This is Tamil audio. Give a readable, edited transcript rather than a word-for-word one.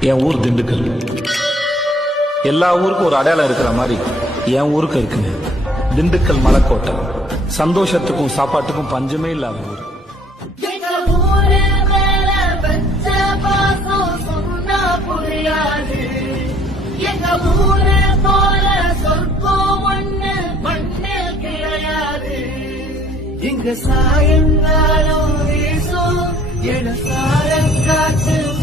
என் ஊர் திண்டுக்கல். எல்லா ஊருக்கும் ஒரு அடையாளம் இருக்கிற மாதிரி என் ஊருக்கு இருக்குங்க. திண்டுக்கல் மலைக்கோட்டை. சந்தோஷத்துக்கும் சாப்பாட்டுக்கும் பஞ்சமே இல்லாத ஊர். இங்க சாயங்காலம் வீசும் என சாரங்காற்று